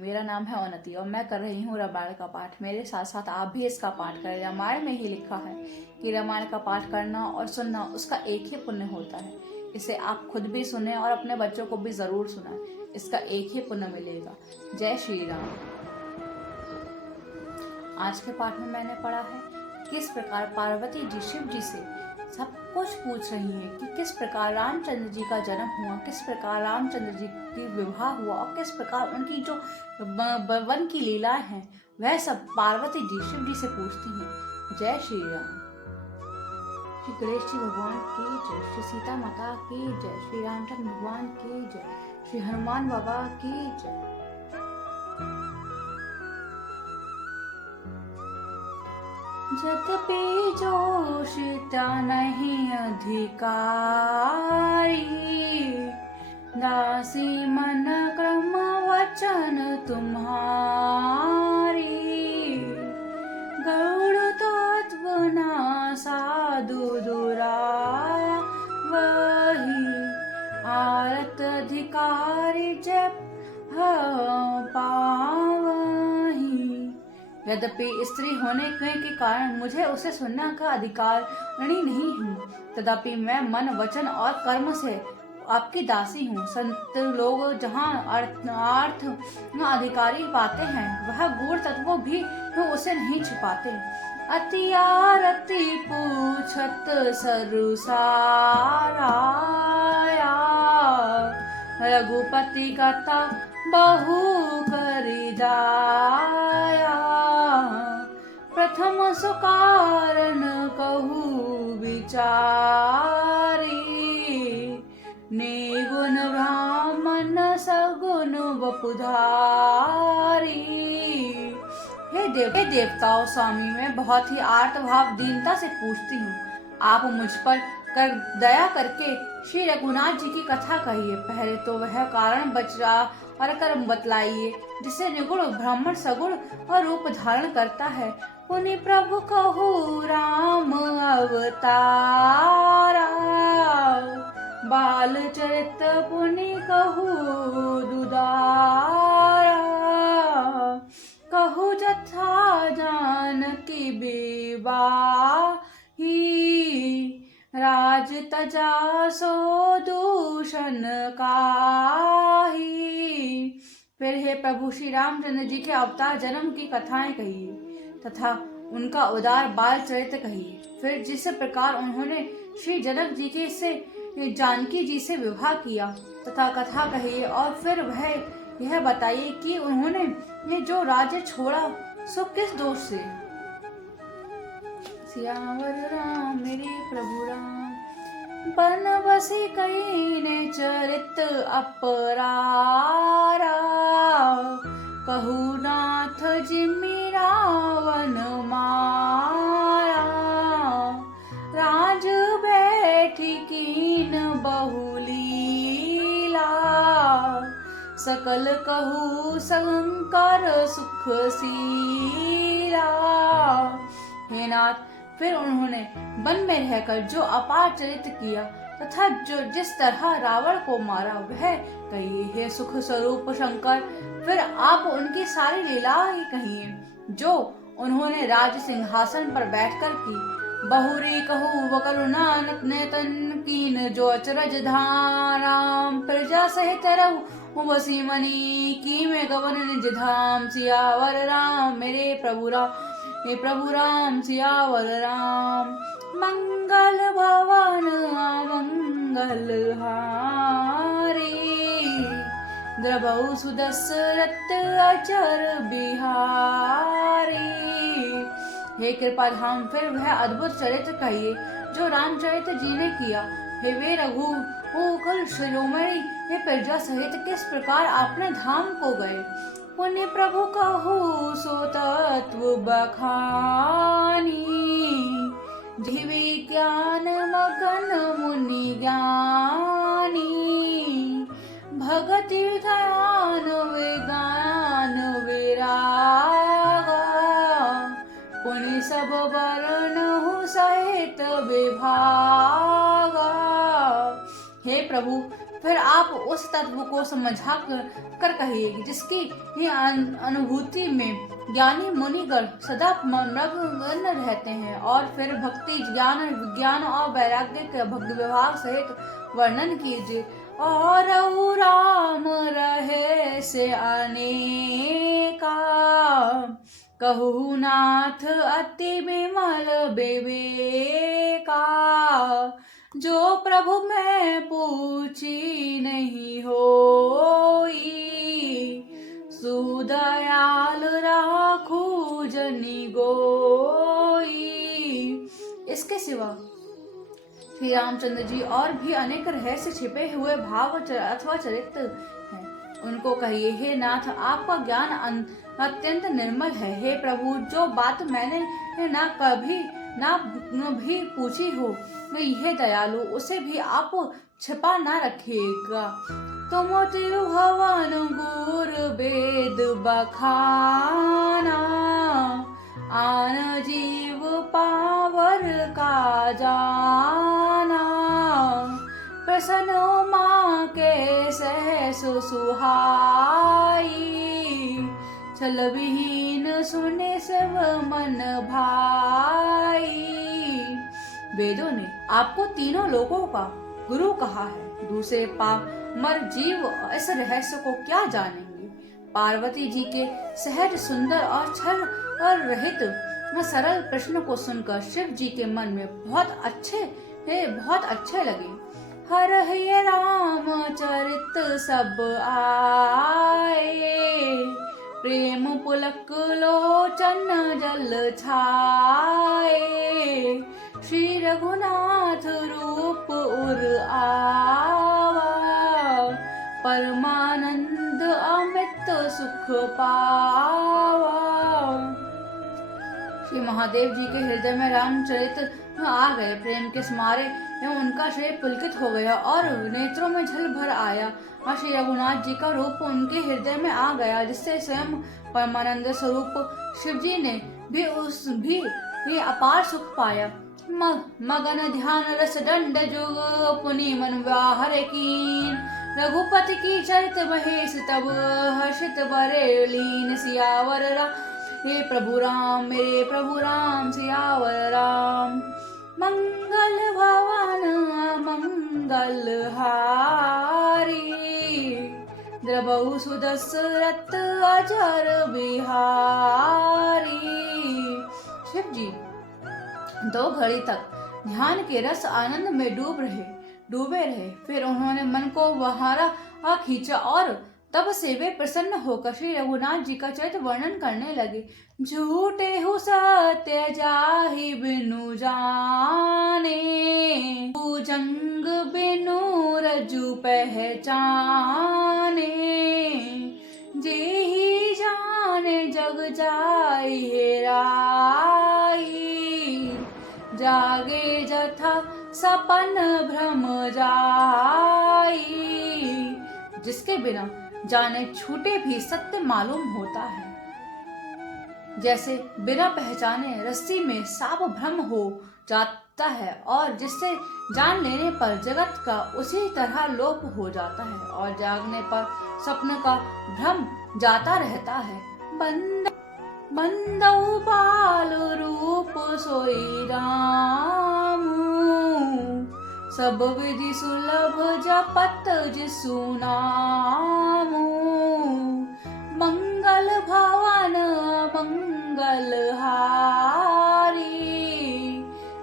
मेरा नाम है उन्नति और मैं कर रही हूँ रामायण का पाठ। मेरे साथ साथ आप भी इसका पाठ करें। रामायण में ही लिखा है कि रामायण का पाठ करना और सुनना उसका एक ही पुण्य होता है। इसे आप खुद भी सुने और अपने बच्चों को भी जरूर सुनाएं। इसका एक ही पुण्य मिलेगा। जय श्री राम। आज के पाठ में मैंने पढ़ा है किस प्रकार पार्वती जी शिव जी से सब कुछ पूछ रही हैं कि किस प्रकार रामचंद्र जी का जन्म हुआ, किस प्रकार रामचंद्र जी की विवाह हुआ और किस प्रकार उनकी जो वन की लीलाएं हैं वह सब पार्वती जी शिव जी से पूछती हैं। जय श्री राम। श्री गणेश जी भगवान की जय, श्री सीता माता की जय, श्री रामचंद्र भगवान की जय, श्री हनुमान बाबा की जय। जतपि जोशिता नहीं अधिकारी, दासी मन क्रम वचन तुम्हारी। गौड़ तत्व ना साधु दुरा, वही आरत अधिकारी जप पावही। यद्यपि स्त्री होने के कारण मुझे उसे सुनने का अधिकार नहीं हूँ, तथापि मैं मन वचन और कर्म से आपकी दासी हूँ। संत लोग जहाँ अर्थ अधिकारी पाते हैं वह गूढ़ तत्वों भी उसे नहीं छिपाते। अति आरती पूछत सरुसाराया, रघुपति कथा बहु करि दाया। प्रथम सुकारण कहू विचारी, निर्गुण ब्राह्मण सगुण वपुधारी। हे देवताओं स्वामी, मैं बहुत ही आर्तभाव दीनता से पूछती हूँ, आप मुझ पर कर दया करके श्री रघुनाथ जी की कथा कहिए। पहले तो वह कारण बचा और कर्म बतलाइए जिससे निर्गुण ब्राह्मण सगुण और रूप धारण करता है। पुनि प्रभु कहु राम अवतारा, बाल चरित पुनि कहु दुदारा। कहु जथा जानकी विवाही, राज तजा सो दूषण काही। फिर हे प्रभु श्री रामचंद्र जी के अवतार जन्म की कथाएं कहिए तथा उनका उदार बाल चरित्र कहिए। फिर जिस प्रकार उन्होंने श्री जनक जी के से जानकी जी से विवाह किया तथा कथा कहिए। और फिर वह यह बताइए कि उन्होंने ये जो राज्य छोड़ा सो किस दोष से। सियावर राम मेरे प्रभु राम, बनवासी कीन्हे चरित अपरारा। कहु नाथ जिमि रावण मारा, राज बैठी कीन बहुलीला। सकल कहु शंकर सुख सीला। हे नाथ, फिर उन्होंने वन में रहकर जो अपार चरित्र किया तथा जो जिस तरह रावण को मारा वह कहिए। हे सुख स्वरूप शंकर, फिर आप उनकी सारी लीलाएं कहिए जो उन्होंने राज सिंहासन पर बैठकर की। बहुरी कहू बकरु नानक नेतन कीन, जो अचरज धाराम प्रजा सहित रहु बसी मनी। की में गवन निज धाम, सियावर राम मेरे प्रभु राम, हे प्रभु राम सियावर राम। मंगल भवन मंगल हारी, द्रवहु सुदशरथ अचर बिहारी। हे कृपाधाम, फिर वह अद्भुत चरित्र कहिए जो रामचरित्र जी ने किया। हे वे रघु कुल शिरोमणि, हे प्रजा सहित किस प्रकार आपने धाम को गए। पुनि प्रभु कहु सो तत्व बखानी, जीवी ज्ञान मगन मुनि ज्ञानी। भगति ज्ञान विज्ञान विरागा, पुनि सब वर्णहु सहित विभागा। हे प्रभु, फिर आप उस तत्व को समझा कर कहिएगी, जिसकी ये अनुभूति में ज्ञानी मुनिगण सदा मग्न रहते हैं। और फिर भक्ति, ज्ञान, विज्ञान और वैराग्य के भक्ति विभाग सहित वर्णन कीजिए। और राम रहे से अनेका, कहु नाथ अति विमल विवेका। जो प्रभु मैं पूछी नहीं होई, सुदयाल राखू जनि गोई। इसके सिवा श्री रामचंद्र जी और भी अनेक रहस्य छिपे हुए भाव अथवा चरित्र हैं, उनको कहिए। हे नाथ, आपका ज्ञान अत्यंत निर्मल है। हे प्रभु, जो बात मैंने ना कभी ना भी पूछी हो, मैं यह दयालु, उसे भी आप छिपा ना रखिएगा। तुम त्रिभुवन गुर वेद बखाना, आन जीव पावर का जाना। प्रसन्न माँ के सहस सुहाई, छल विहीन सुने सब मन भाई। वेदों ने आपको तीनों लोकों का गुरु कहा है, दूसरे पामर जीव इस रहस्य को क्या जानेंगे। पार्वती जी के सहज, सुंदर और छल रहित सरल प्रश्न को सुनकर शिव जी के मन में बहुत अच्छे लगे। हर हे राम चरित सब आए, प्रेम पुलक लोचन जल छाए। श्री रघुनाथ रूप उर आवा, परमानंद अमित सुख पावा। श्री महादेव जी के हृदय में रामचरित आ गए। प्रेम के मारे उनका शरीर पुलकित हो गया और नेत्रों में जल भर आया। और श्री रघुनाथ जी का रूप उनके हृदय में आ गया, जिससे स्वयं परमानंद स्वरूप शिव जी ने भी अपार सुख पाया। मगन ध्यान रस दंड जुग, पुनि मन व्याहर कीन। रघुपति की चरित महेश तब, हर्षित बरे लीन। सियावर हे प्रभु राम, मेरे प्रभु राम, सियावर राम। मंगल भवन मंगल हारी, द्रवहु सुदशरथ अजर बिहारी। शिव जी 2 घड़ी तक ध्यान के रस आनंद में डूबे रहे। फिर उन्होंने मन को बहारा खींचा और तब से वे प्रसन्न होकर श्री रघुनाथ जी का चरित्र वर्णन करने लगे। झूठे हो सत्य जाहि बिनु जाने, भुजंग बिनु रज्जु पहचाने। जेहि जाने जग जाय हेराई, जागे जथा सपन भ्रम जाई। जिसके बिना जाने छूटे भी सत्य मालूम होता है, जैसे बिना पहचाने रस्सी में सांप भ्रम हो जाता है, और जिससे जान लेने पर जगत का उसी तरह लोप हो जाता है, और जागने पर स्वप्न का भ्रम जाता रहता है। बंदौ बाल रूप सोई रामू, सब विधि सुलभ जपत जिसु नामु। मंगल भवन मंगल हारी,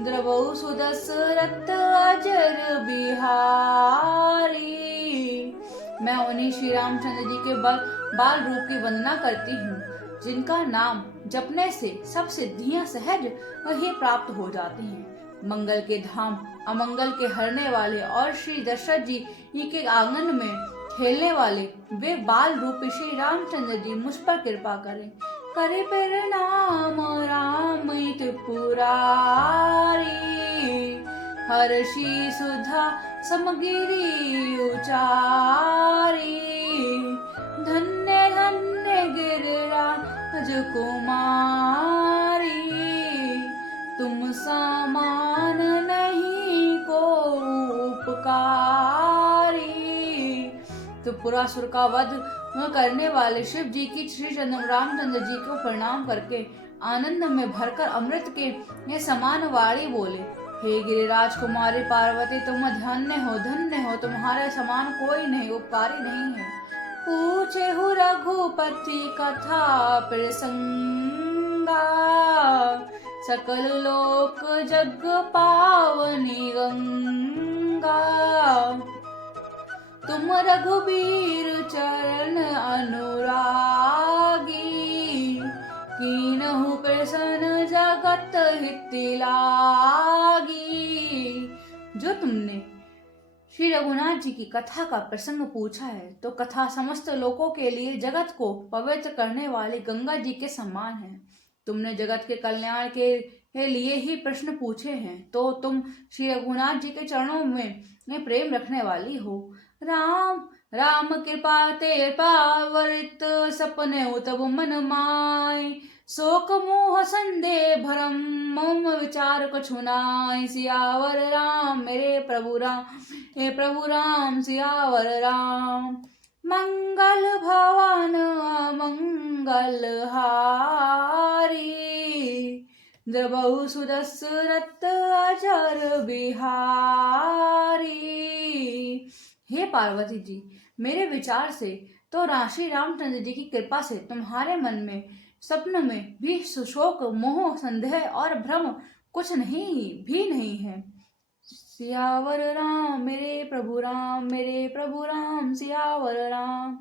द्रवहु सुदशरथ अजर बिहारी। मैं उन्हीं श्री रामचंद्र जी के बाल रूप की वंदना करती हूँ, जिनका नाम जपने से सब सिद्धियां सहज ही प्राप्त हो जाती हैं। मंगल के धाम, अमंगल के हरने वाले और श्री दशरथ जी के आंगन में खेलने वाले वे बाल रूपी श्री रामचंद्र जी मुझ पर कृपा करें। करे प्रणाम राम त्रिपुरारी, हर्षि सुधा समगिरी उचारी। धन्य धन्य गिरिराज कुमारी, तुम समान नहीं को उपकारी। त्रिपुरासुर का वध करने वाले शिव जी की श्री रामचंद्र जी को प्रणाम करके आनंद में भरकर अमृत के ये समान वाणी बोले, हे गिरिराज कुमारी पार्वती, तुम धन्य हो, तुम्हारे समान कोई नहीं, उपकारी नहीं है। पूछे हु रघुपति कथा प्रसंगा, सकल लोक जग पावनी गंगा। तुम रघुबीर चरण अनुरागी, कीनहु प्रसन्न जगत हित लागी। जो तुमने श्री रघुनाथ जी की कथा का प्रसंग पूछा है, तो कथा समस्त लोकों के लिए जगत को पवित्र करने वाली गंगा जी के समान है। तुमने जगत के कल्याण के लिए ही प्रश्न पूछे हैं, तो तुम श्री रघुनाथ जी के चरणों में प्रेम रखने वाली हो। राम राम कृपा ते पावरित, सपने तब मन माय। शोक मोह संदेह भरम, मम विचार कछु नाय। सियावर राम मेरे प्रभु राम, हे प्रभु राम सियावर राम। मंगल भवन मंगल हारी, द्रबहु सुदशरथ अजर बिहारी। हे पार्वती जी, मेरे विचार से तो श्री रामचंद्र जी की कृपा से तुम्हारे मन में स्वप्न में भी शोक मोह संदेह और भ्रम कुछ नहीं है। सियावर राम मेरे प्रभु राम, मेरे प्रभु राम सियावर राम।